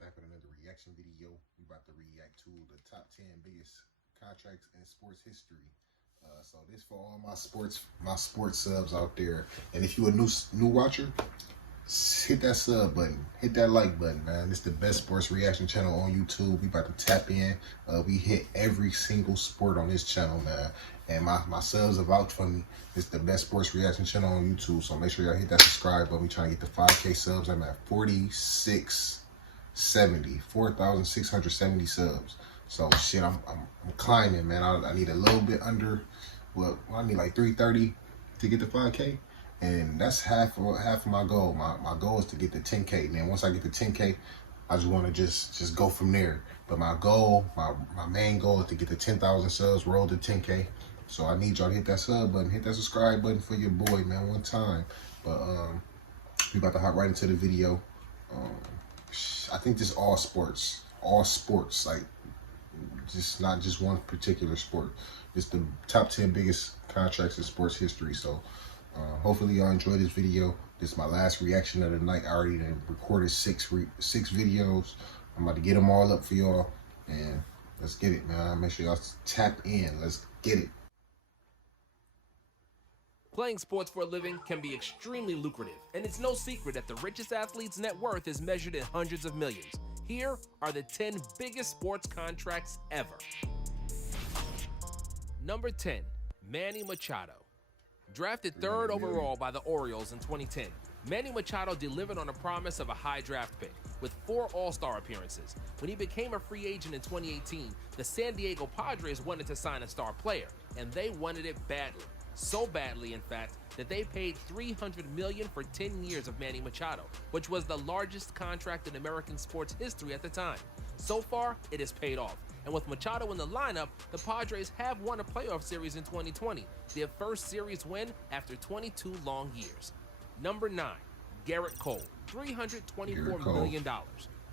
back with another reaction video. We about to react to the top 10 biggest contracts in sports history. So this for all my sports subs out there. And if you a new watcher, hit that sub button, hit that like button, man. This is the best sports reaction channel on YouTube. We about to tap in. We hit every single sport on this channel, man. And my subs have vouched for me. It's the best sports reaction channel on YouTube. So make sure y'all hit that subscribe button. We trying to get the 5K subs. I'm at 4,670 subs. So shit, I'm climbing, man. I need a little bit under. Well, I need like 330 to get the 5K. And that's half of my goal. My goal is to get to 10K. Man, once I get to 10K, I just want to just go from there. But my goal, my main goal is to get to 10,000 subs, roll to 10K. So I need y'all to hit that sub button, hit that subscribe button for your boy, man, one time. But we about to hop right into the video. I think this all sports, like just not just one particular sport. It's the top 10 biggest contracts in sports history. So hopefully y'all enjoy this video. This is my last reaction of the night. I already recorded six videos. I'm about to get them all up for y'all, and let's get it, man. Make sure y'all tap in. Let's get it. Playing sports for a living can be extremely lucrative, and it's no secret that the richest athlete's net worth is measured in hundreds of millions. Here are the 10 biggest sports contracts ever. Number 10, Manny Machado. Drafted third overall by the Orioles in 2010, Manny Machado delivered on a promise of a high draft pick with 4 All-Star appearances. When he became a free agent in 2018, the San Diego Padres wanted to sign a star player, and they wanted it badly. So badly, in fact, that they paid $300 million for 10 years of Manny Machado, which was the largest contract in American sports history at the time. So far, it has paid off. And with Machado in the lineup, the Padres have won a playoff series in 2020, their first series win after 22 long years. Number 9, Gerrit Cole, $324 million.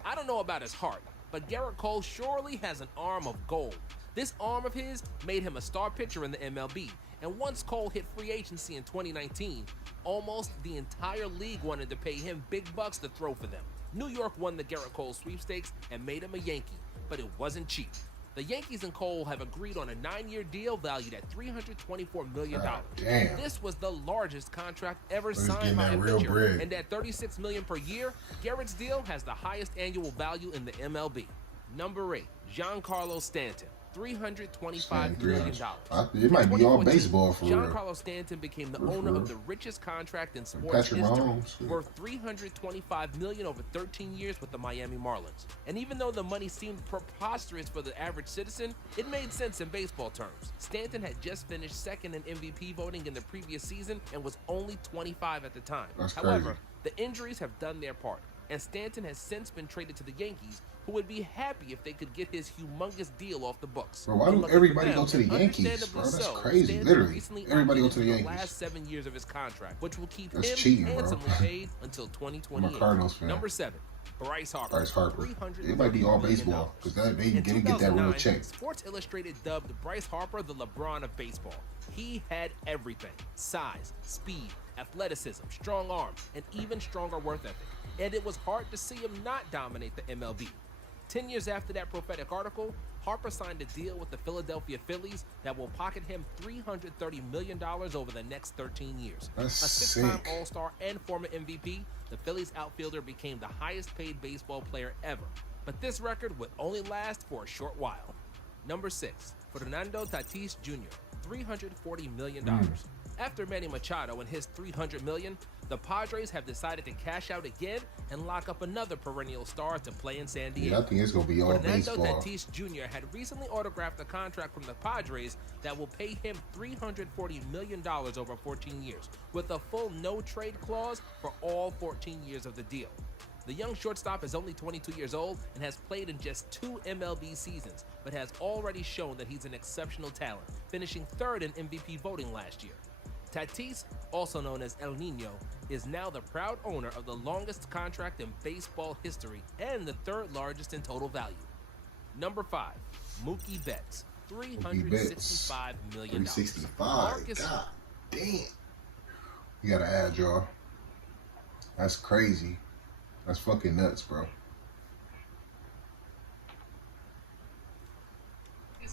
I don't know about his heart, but Gerrit Cole surely has an arm of gold. This arm of his made him a star pitcher in the MLB, and once Cole hit free agency in 2019, almost the entire league wanted to pay him big bucks to throw for them. New York won the Gerrit Cole sweepstakes and made him a Yankee, but it wasn't cheap. The Yankees and Cole have agreed on a 9-year deal valued at $324 million. Damn. This was the largest contract ever signed by a pitcher, and at $36 million per year, Gerrit's deal has the highest annual value in the MLB. Number 8, Giancarlo Stanton. $325 million. It might be all baseball for real. Giancarlo Stanton became the owner of the richest contract in sports history, Mahomes, worth $325 million over 13 years with the Miami Marlins. And even though the money seemed preposterous for the average citizen, it made sense in baseball terms. Stanton had just finished second in MVP voting in the previous season and was only 25 at the time. However, the injuries have done their part, and Stanton has since been traded to the Yankees, who would be happy if they could get his humongous deal off the books. Bro, why do everybody go to the Yankees, bro? That's crazy, literally. Everybody go to the Yankees. The last 7 years of his contract, which will keep him cheating, handsomely paid until 2028. I'm a Cardinals fan. Number 7, Bryce Harper. It might be all baseball, because they get that real check. Sports Illustrated dubbed Bryce Harper the LeBron of baseball. He had everything: size, speed, athleticism, strong arm, and even stronger work ethic. And it was hard to see him not dominate the MLB. 10 years after that prophetic article, Harper signed a deal with the Philadelphia Phillies that will pocket him $330 million over the next 13 years. That's a 6-time All-Star and former MVP, the Phillies outfielder became the highest paid baseball player ever. But this record would only last for a short while. Number 6, Fernando Tatis Jr., $340 million. After Manny Machado and his $300 million, the Padres have decided to cash out again and lock up another perennial star to play in San Diego. Yeah, I think it's going to be all baseball. Fernando Tatis Jr. had recently autographed a contract from the Padres that will pay him $340 million over 14 years, with a full no-trade clause for all 14 years of the deal. The young shortstop is only 22 years old and has played in just 2 MLB seasons, but has already shown that he's an exceptional talent, finishing 3rd in MVP voting last year. Tatis, also known as El Nino, is now the proud owner of the longest contract in baseball history and the 3rd largest in total value. Number 5, Mookie Betts, $365 million. 365. God damn. You gotta add, y'all. That's crazy. That's fucking nuts, bro.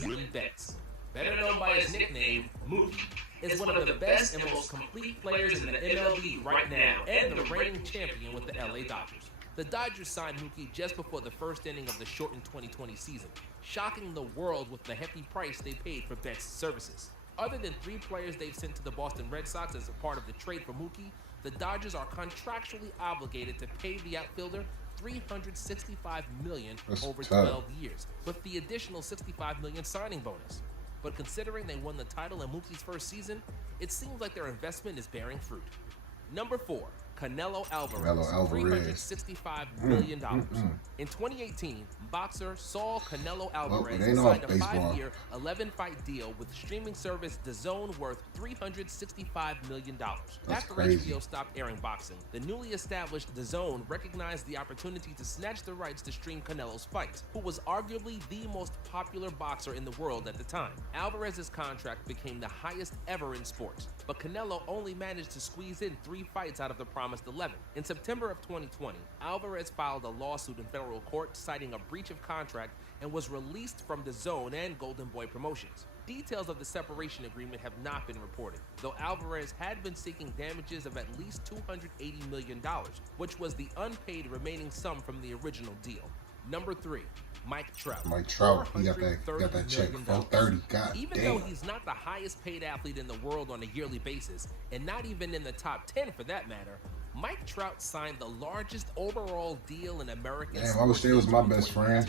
Mookie Betts, better known by his nickname, Mookie, is one of the best and most complete players in the MLB right now and the reigning champion with the LA Dodgers. The Dodgers signed Mookie just before the first inning of the shortened 2020 season, shocking the world with the hefty price they paid for Betts' services. Other than 3 players they've sent to the Boston Red Sox as a part of the trade for Mookie, the Dodgers are contractually obligated to pay the outfielder $365 million over 12 years, with the additional $65 million signing bonus. But considering they won the title in Mookie's first season, it seems like their investment is bearing fruit. Number 4, Canelo Alvarez, $365 million. In 2018, boxer Saul Canelo Alvarez signed a 5-year, 11-fight deal with streaming service DAZN worth $365 million. After HBO stopped airing boxing, the newly established DAZN recognized the opportunity to snatch the rights to stream Canelo's fights, who was arguably the most popular boxer in the world at the time. Alvarez's contract became the highest ever in sports, but Canelo only managed to squeeze in 3 fights out of the promised 11. In September of 2020, Alvarez filed a lawsuit in federal court citing a breach of contract and was released from DAZN and Golden Boy Promotions. Details of the separation agreement have not been reported, though Alvarez had been seeking damages of at least $280 million, which was the unpaid remaining sum from the original deal. Number 3, Mike Trout. Mike Trout, he got that check for 30. God Even damn. though he's not the highest paid athlete in the world on a yearly basis, and not even in the top 10 for that matter, Mike Trout signed the largest overall deal in American sports. Damn, I wish they was my best friend.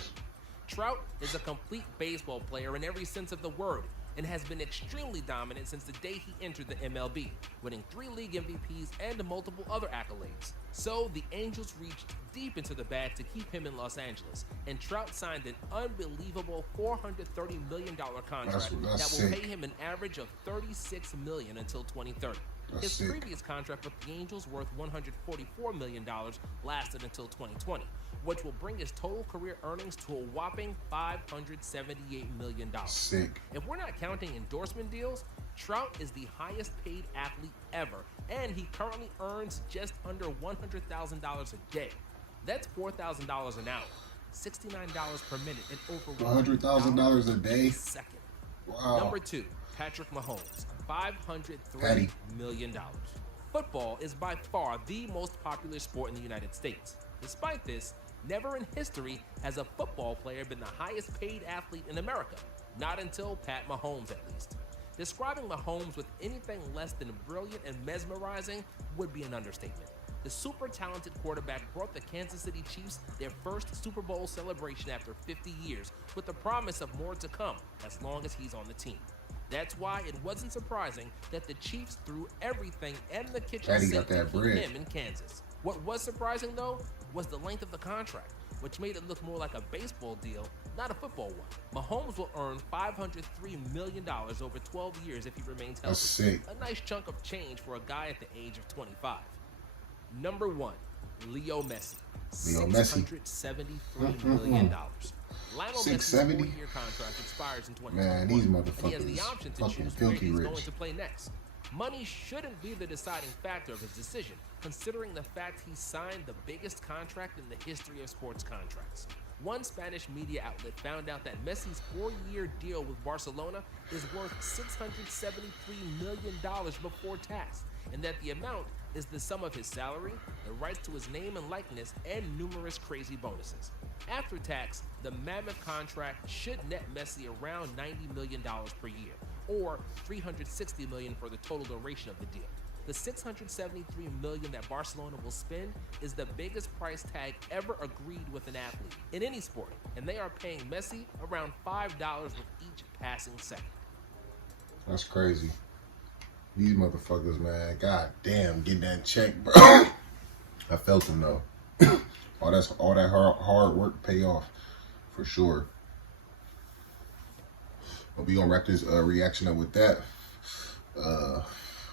Trout is a complete baseball player in every sense of the word, and has been extremely dominant since the day he entered the MLB, winning 3 league MVPs and multiple other accolades. So the Angels reached deep into the bag to keep him in Los Angeles, and Trout signed an unbelievable $430 million contract that will pay him an average of $36 million until 2030. His previous contract with the Angels, worth $144 million, lasted until 2020, which will bring his total career earnings to a whopping $578 million. Sick. If we're not counting endorsement deals, Trout is the highest paid athlete ever, and he currently earns just under $100,000 a day. That's $4,000 an hour, $69 per minute, and over $100,000 a day? Second. Wow. Number 2, Patrick Mahomes, $503 million. Football is by far the most popular sport in the United States. Despite this, never in history has a football player been the highest paid athlete in America. Not until Pat Mahomes, at least. Describing Mahomes with anything less than brilliant and mesmerizing would be an understatement. The super talented quarterback brought the Kansas City Chiefs their first Super Bowl celebration after 50 years, with the promise of more to come as long as he's on the team. That's why it wasn't surprising that the Chiefs threw everything and the kitchen sink to keep him in Kansas. What was surprising, though, was the length of the contract, which made it look more like a baseball deal, not a football one. Mahomes will earn $503 million over 12 years if he remains healthy. That's sick. A nice chunk of change for a guy at the age of 25. Number 1, Leo Messi. $673 million. Lionel Messi's 4-year contract expires in 2021. Man, these motherfuckers and he has the option to choose where he's going to play next. Money shouldn't be the deciding factor of his decision, considering the fact he signed the biggest contract in the history of sports contracts. One Spanish media outlet found out that Messi's 4-year deal with Barcelona is worth $673 million before tax, and that the amount is the sum of his salary, the rights to his name and likeness, and numerous crazy bonuses. After tax, the mammoth contract should net Messi around $90 million per year, or $360 million for the total duration of the deal. The $673 million that Barcelona will spend is the biggest price tag ever agreed with an athlete in any sport, and they are paying Messi around $5 with each passing second. That's crazy. These motherfuckers, man. God damn, getting that check, bro. I felt them though. all that hard work pay off for sure. But we gonna wrap this reaction up with that.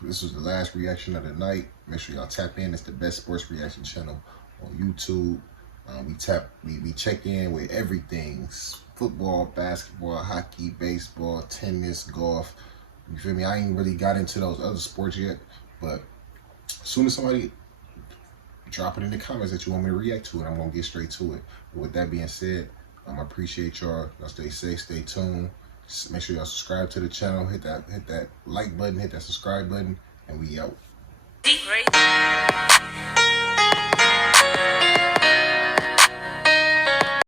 This was the last reaction of the night. Make sure y'all tap in. It's the best sports reaction channel on YouTube. We check in with everything: football, basketball, hockey, baseball, tennis, golf. You feel me? I ain't really got into those other sports yet, but as soon as somebody drop it in the comments that you want me to react to it, I'm gonna get straight to it. But with that being said, I appreciate y'all. Y'all stay safe, stay tuned. Make sure y'all subscribe to the channel. Hit that like button. Hit that subscribe button. And we out. Great.